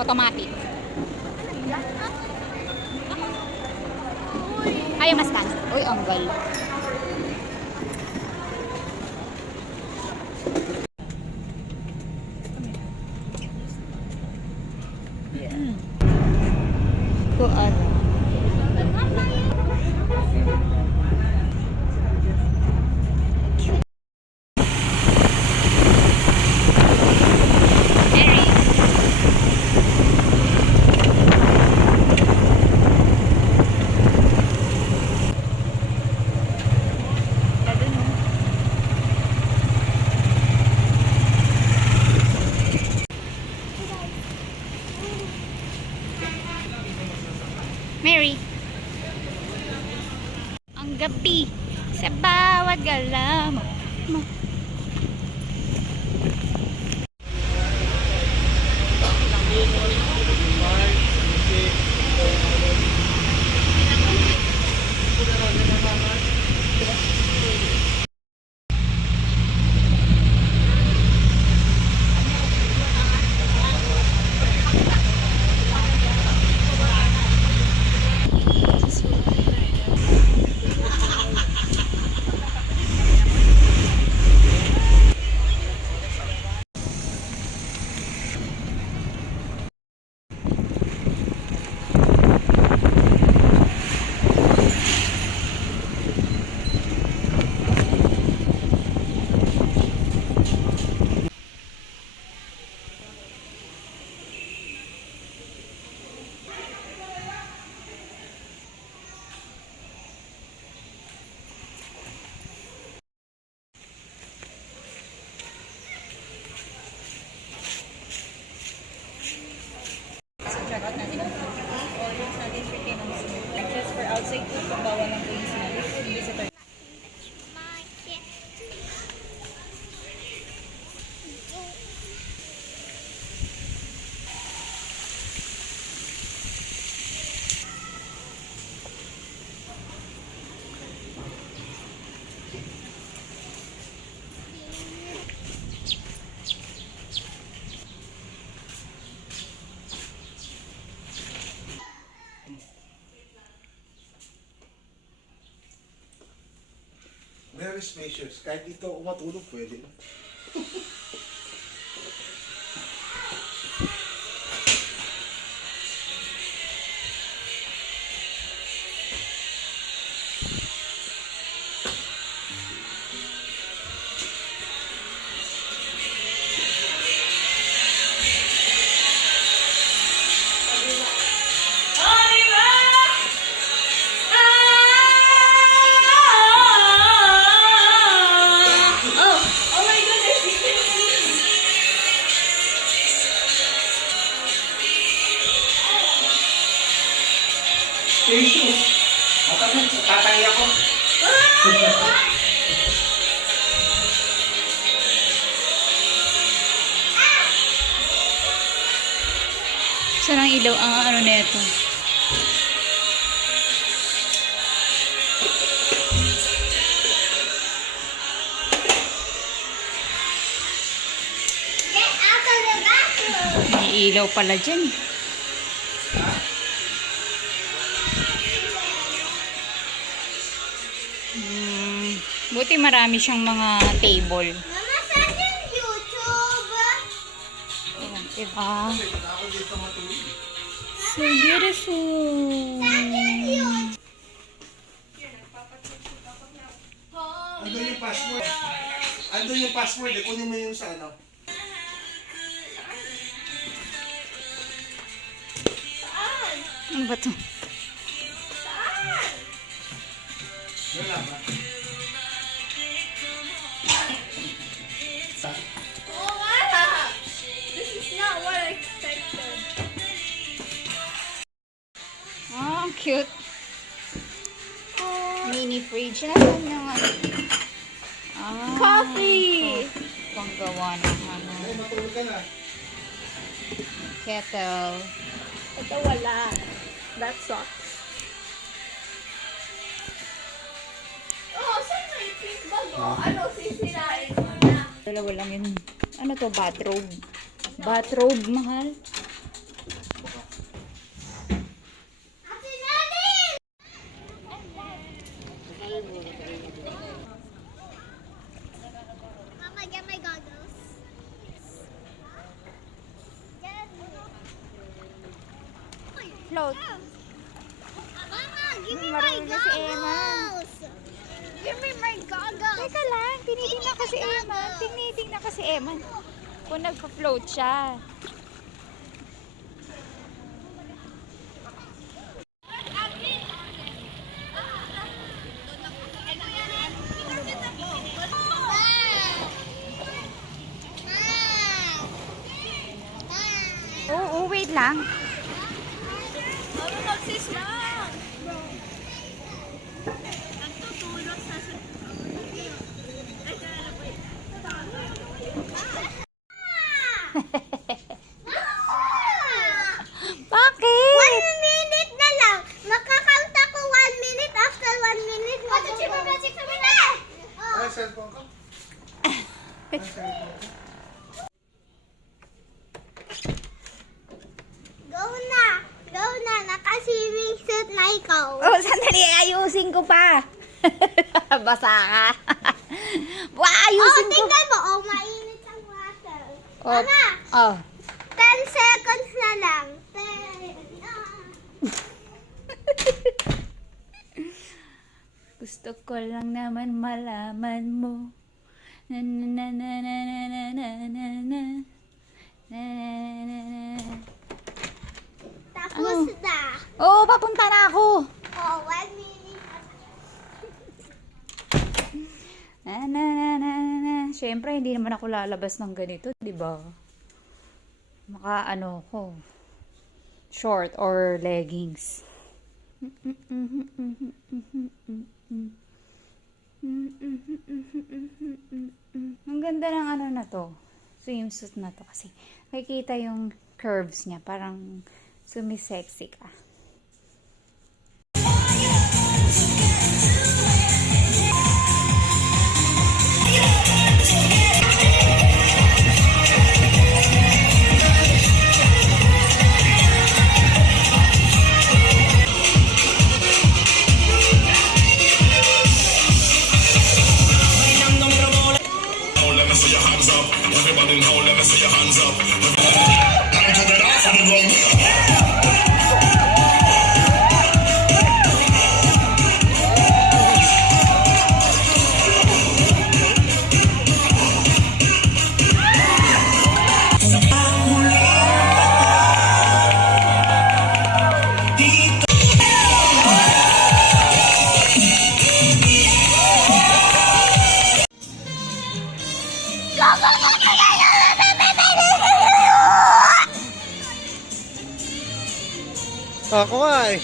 Automatic. Ayaw mas stand. Uy, anggal. Kuan. Mary. Ang gabi sa bawat galaw mo. Check out natin ang audience natin for Tim's. Like just for outside food, kung bawal ng police na visitor. Very spacious. Kahit dito ako matulog, pwede. Spacious. Matagal, tatay ako. Sarang ilaw ang ano nito. May ilaw pala dyan. Buti marami siyang mga table. Mama, saan yung YouTube? Ayan, diba? Ako dito matulog. So beautiful. Andun yung password. Andun yung password. Kunin mo yung sa ano. Ano ba to? Wala ba? Oh, Mama! This is not what I expected. Oh, ang cute. Mini fridge. Nasaan yung ano? Coffee! Panggawa ng ano. Ay, matulog ka na. Kettle. Ito wala. That sucks. Oh, saan na yung pink bag? Oh, ano, sisirain mo na. Dalawa lang yun. Ano to? Bathrobe. Bathrobe, mahal. nagpa-float. Mama, give me my Marunong na si Emma. goggles. Give me my goggles. Teka lang, tinitingnan ko si Emma. Tinitingnan ko si Emma kung nagpa-float siya. Oo, wait lang. Ano mag-sis lang? Nagtutulog sa... Bakit? 1 minute na lang. Makakount ako 1 minute. After 1 minute, mag-check kami na. Ay, cellphone ko. Ay, cellphone ko. Go na. Go na. Naka-swimming suit na ikaw. Oh, sandali, ayusin ko pa. Basa ka. Wah, ayusin ko. Tingnan mo. Oh, mainit ang water. Oh, Mama, oh. 10 seconds na lang. 10. Gusto ko lang naman malaman mo. Na na na na na na na na na. Na na na na. Tapos na. Oo, papunta na ako. Oh, 1 minute. Na na na na na. Siyempre, hindi naman ako lalabas ng ganito, di ba? Maka ano ko. Short or leggings. Ang ganda ng ano na to. Swimsuit na to kasi makikita yung curves niya. Parang sumisexy ka. Let me see your hands up. Everybody know, let me see your hands up. Time to get off on the ground. Ako nga eh.